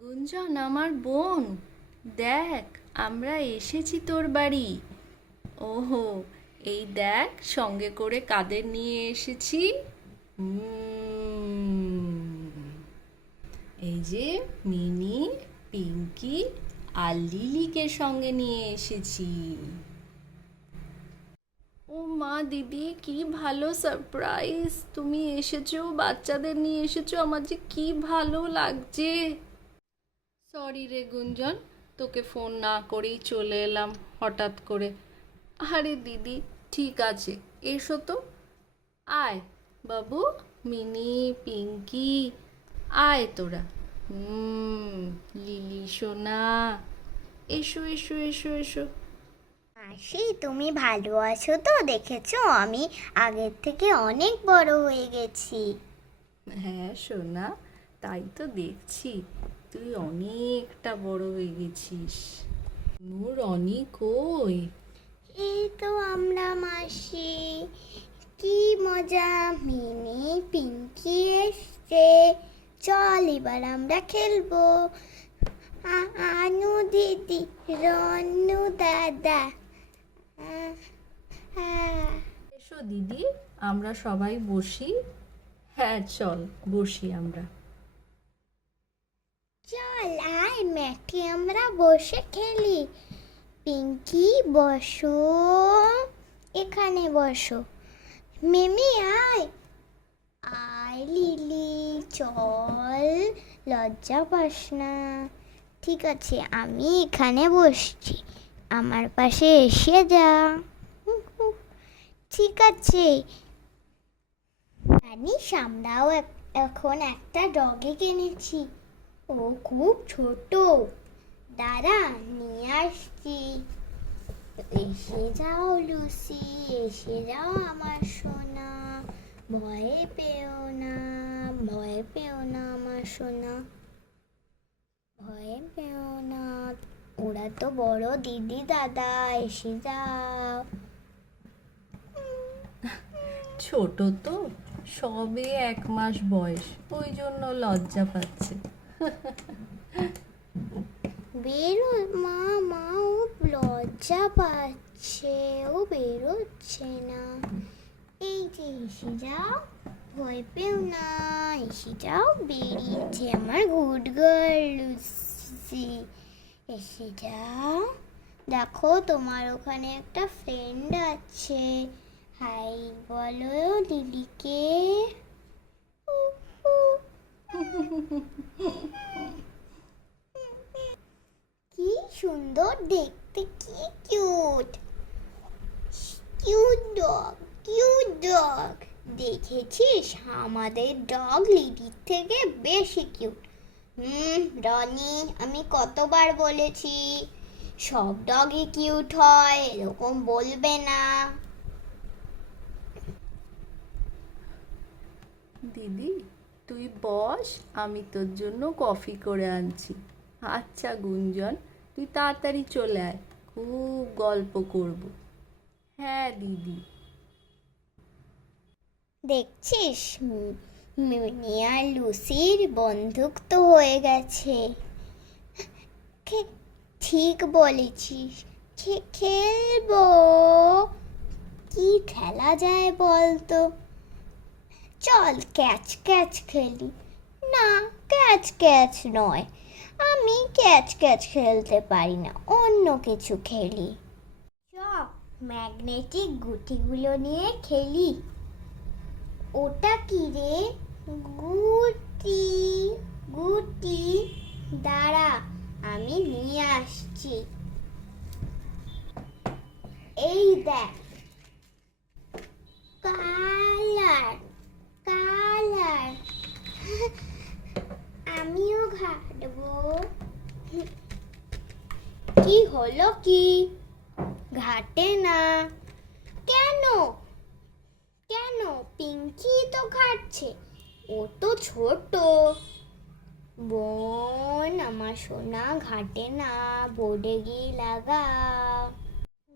গুঞ্জন আমার বোন, দেখ আমরা এসেছি তোর বাড়ি। ওহো, এই দেখ সঙ্গে করে কাদের নিয়ে এসেছি। এই যে মিনি, পিঙ্কি আর লিলিকে সঙ্গে নিয়ে এসেছি। ও মা, দিদি কি ভালো সারপ্রাইজ, তুমি এসেছো, বাচ্চাদের নিয়ে এসেছো, আমার যে কি ভালো লাগছে। সরি রে গুঞ্জন, তোকে ফোন না করেই চলে এলাম হঠাৎ করে। আরে দিদি, ঠিক আছে, এসো তো। আয় বাবু, মিনি, পিঙ্কি, আয় তোরা। লিলি সোনা, এসো এসো এসো এসো। মাসি, তুমি ভালো আছো তো? দেখেছো আমি আগের থেকে অনেক বড় হয়ে গেছি। হ্যাঁ সোনা, তাই তো দেখছি, তুই অনেকটা বড় হয়ে গেছিস। নূর অনি কই? এই তো আমরা মাসি, কি মজা! মিনি পিঙ্কি এসছে, চল এবার আমরা খেলবো। আনু দিদি, রন্নু দাদা। এসো দিদি, আমরা সবাই বসি। হ্যাঁ চল বসি আমরা। চল আয় ম্যাটে আমরা বসে খেলি। পিঙ্কি বসো, এখানে বসো। মিমি আয়। আয় লিলি, চল, লজ্জা পাস না। ঠিক আছে, আমি এখানে বসছি, আমার পাশে এসে যা। ঠিক আছে। জানিস, আমরাও এখন একটা ডগি কিনেছি। ও খুব ছোট, দাঁড়া নিয়ে আসছি। এসে যাও লুসি, এসে যাও আমার সোনা, ভয় পেও না, ভয় পেও না আমার সোনা, ভয় পেও না। ওরা তো বড় দিদি দাদা, এসে যাও। ছোট তো, সবে 1 মাস বয়স, ওই জন্য লজ্জা পাচ্ছে। বেরো মা, মা ও লজ্জা পাচ্ছে, ও বেরোচ্ছে না। এই যে এসে যাও, ভয় পেও না, এসে যাও, বেরিয়েছে আমার গুড গার্ল লুসি। এসে যাও, দেখো তোমার ওখানে একটা ফ্রেন্ড আছে, হাই বলো লিলিকে। কি সুন্দর দেখতে, কি cute, cute dog, cute dog. দেখেছিস, আমাদের ডগ লিলির থেকে বেশি কিউট। রনি, আমি কতবার বলেছি সব ডগই কিউট হয়, এরকম বলবে না। দিদি তুই বস, আমি তোর জন্য কফি করে আনছি। আচ্ছা গুঞ্জন, তুই তাড়াতাড়ি চলে আয়, খুব গল্প করব। হ্যাঁ দিদি। দেখছিস, মিনি আর লুসির বন্ধুত্ব হয়ে গেছে। ঠিক বলেছিস, খেলবো। কি খেলা যায় বলতো? চল ক্যাচ ক্যাচ খেলি। না, ক্যাচ ক্যাচ নয়, আমি ক্যাচ ক্যাচ খেলতে পারি না, অন্য কিছু খেলি। চ, ম্যাগনেটিক গুটিগুলো নিয়ে খেলি। ওটা কি রে? গুটি, গুটি, দাঁড়া আমি নিয়ে আসছি। এই দেখ, কালার, কালার। আমিও ঘাটবো। কি হলো কি? ঘাটে না কেন? কেন? পিঙ্কি তো ঘাটছে, ও তো ছোট। বোন আমার সোনা ঘাটে না, বোর্ডে গিয়ে লাগা।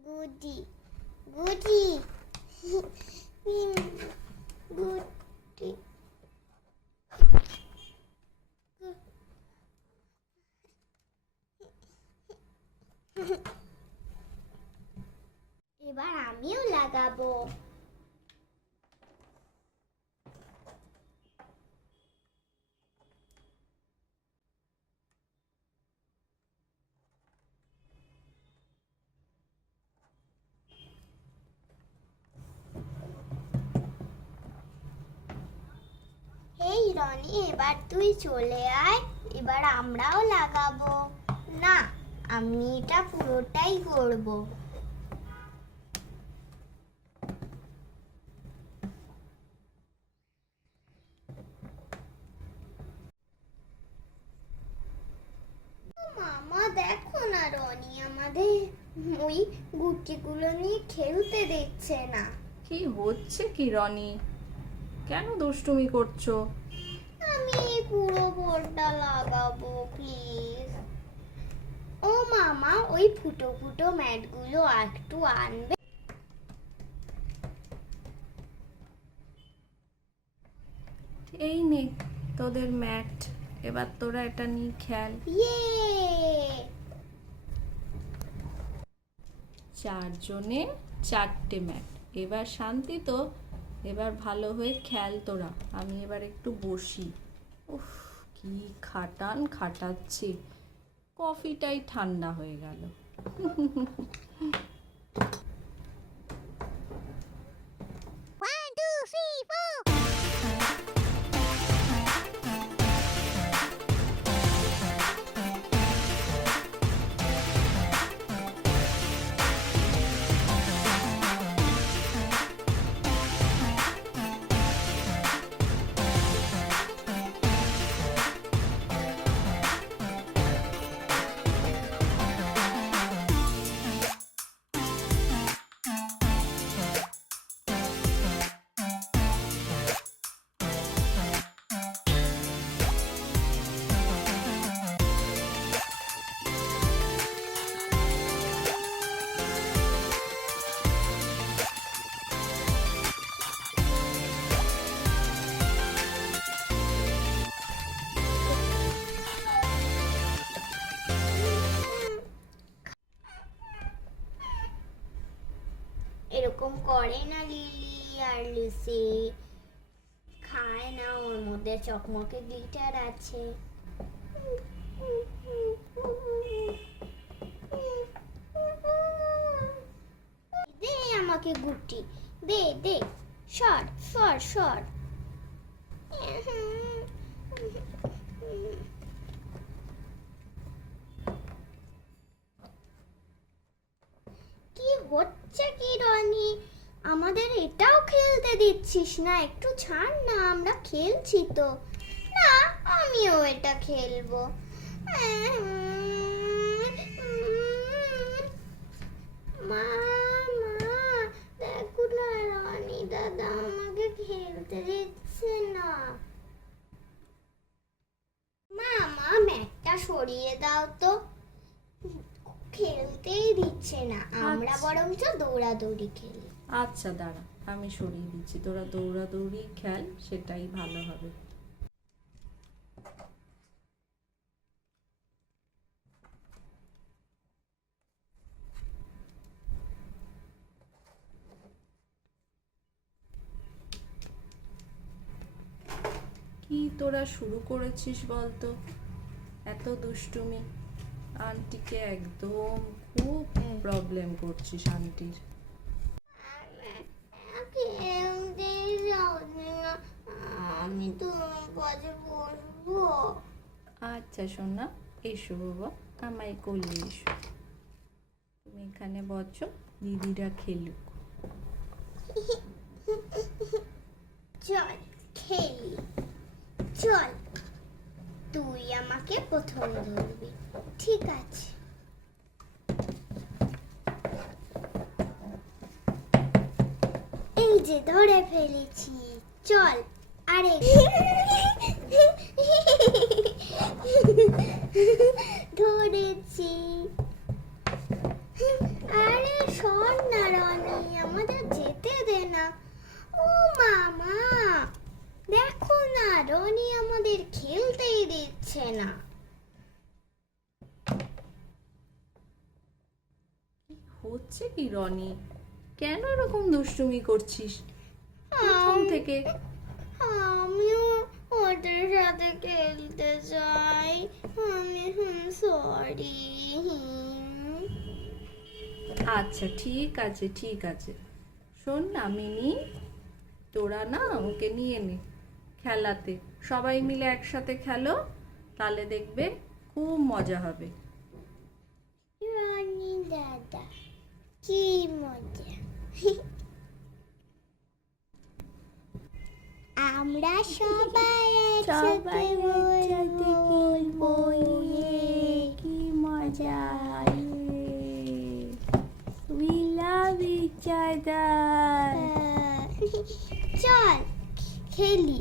গুডি, গুডি, গুডি। এবার আমিও লাগাবো। এই রনি, এবার তুই চলে আয়, এবার আমরাও লাগাবো। না, আমি এটা পুরোটাই করব। মামা দেখো না, রনি আমাদের ওই গুটিগুলো নিয়ে খেলতে দিচ্ছে না। কি হচ্ছে কি রনি? কেন দুষ্টুমি করছো? আমি পুরো বোর্ডটা লাগাবো প্লিজ। ও মামা, ওই ফুটো ফুটো ম্যাটগুলো একটু আনবে। এই নে তোদের ম্যাট, এবার তোরা এটা নিয়ে খেল। ইয়ে! 4 জনে 4টে ম্যাট। এবার শান্তি তো, এবার ভালো হয়ে খেল তোরা। আমি এবার একটু বসি। উফ, কি খাটান খাটাচ্ছে, কফিটাই ঠান্ডা হয়ে গেল। এরকম করে না লিলি আর লুসি, খায় না, ওর মধ্যে চকমকে গ্লিটার আছে। দে আমাকে গুটি, দে দে, সর সর সর। কি হচ্ছে কি রনি, আমাদের এটাও খেলতে দিচ্ছিস না? একটু ছাড় না, আমরা খেলছি তো। না, আমিও এটা খেলবো। মা, মা, দেখো না, রনি দাদা আমাকে খেলতে দিচ্ছে না। মা, ম্যাটটা সরিয়ে দাও তো, খেলতেই দিচ্ছে না। আমরা আচ্ছা। বরঞ্চ দৌড়াদৌড়ি খেলি। আচ্ছা দাঁড়া, আমি সরিয়ে দিচ্ছি, তোরা দৌড়াদৌড়ি খেল, সেটাই ভালো হবে। কি তোরা শুরু করেছিস বলতো, এত দুষ্টুমি? আন্টিকে একদম খুব প্রবলেম করছিস আন্টির। খেলতেই যাচ্ছি না, আমি তোমার কাছে বসবো। আচ্ছা সোনা, এসো বাবা, আমায় কোলে এসো। তুমি এখানে বসো, দিদিরা খেলুক। চল খেলি, চল। তুই আমাকে প্রথম ধরবি, ঠিক আছে? এই যে ধরে ফেলেছি, চল। আরে ধরেছি। আরে সর না রনি, আমাদের যেতে দে না। ও মামা, দেখো না, রনি আমাদের খেলতেই দিচ্ছে না। হচ্ছে কি রনি? কেন এরকম দুষ্টুমি করছিস প্রথম থেকে? আমিও ওদের সাথে খেলতে চাই। আমি সরি। আচ্ছা ঠিক আছে ঠিক আছে, শোন না মিনি, তোরা না ওকে নিয়ে নে খেলাতে, সবাই মিলে একসাথে খেলো, তাহলে দেখবে খুব মজা হবে। রনি দাদা, কি মজা! আমরা সবাই একসাথে বলবো, কি মজা! We love each other. চল খেলি।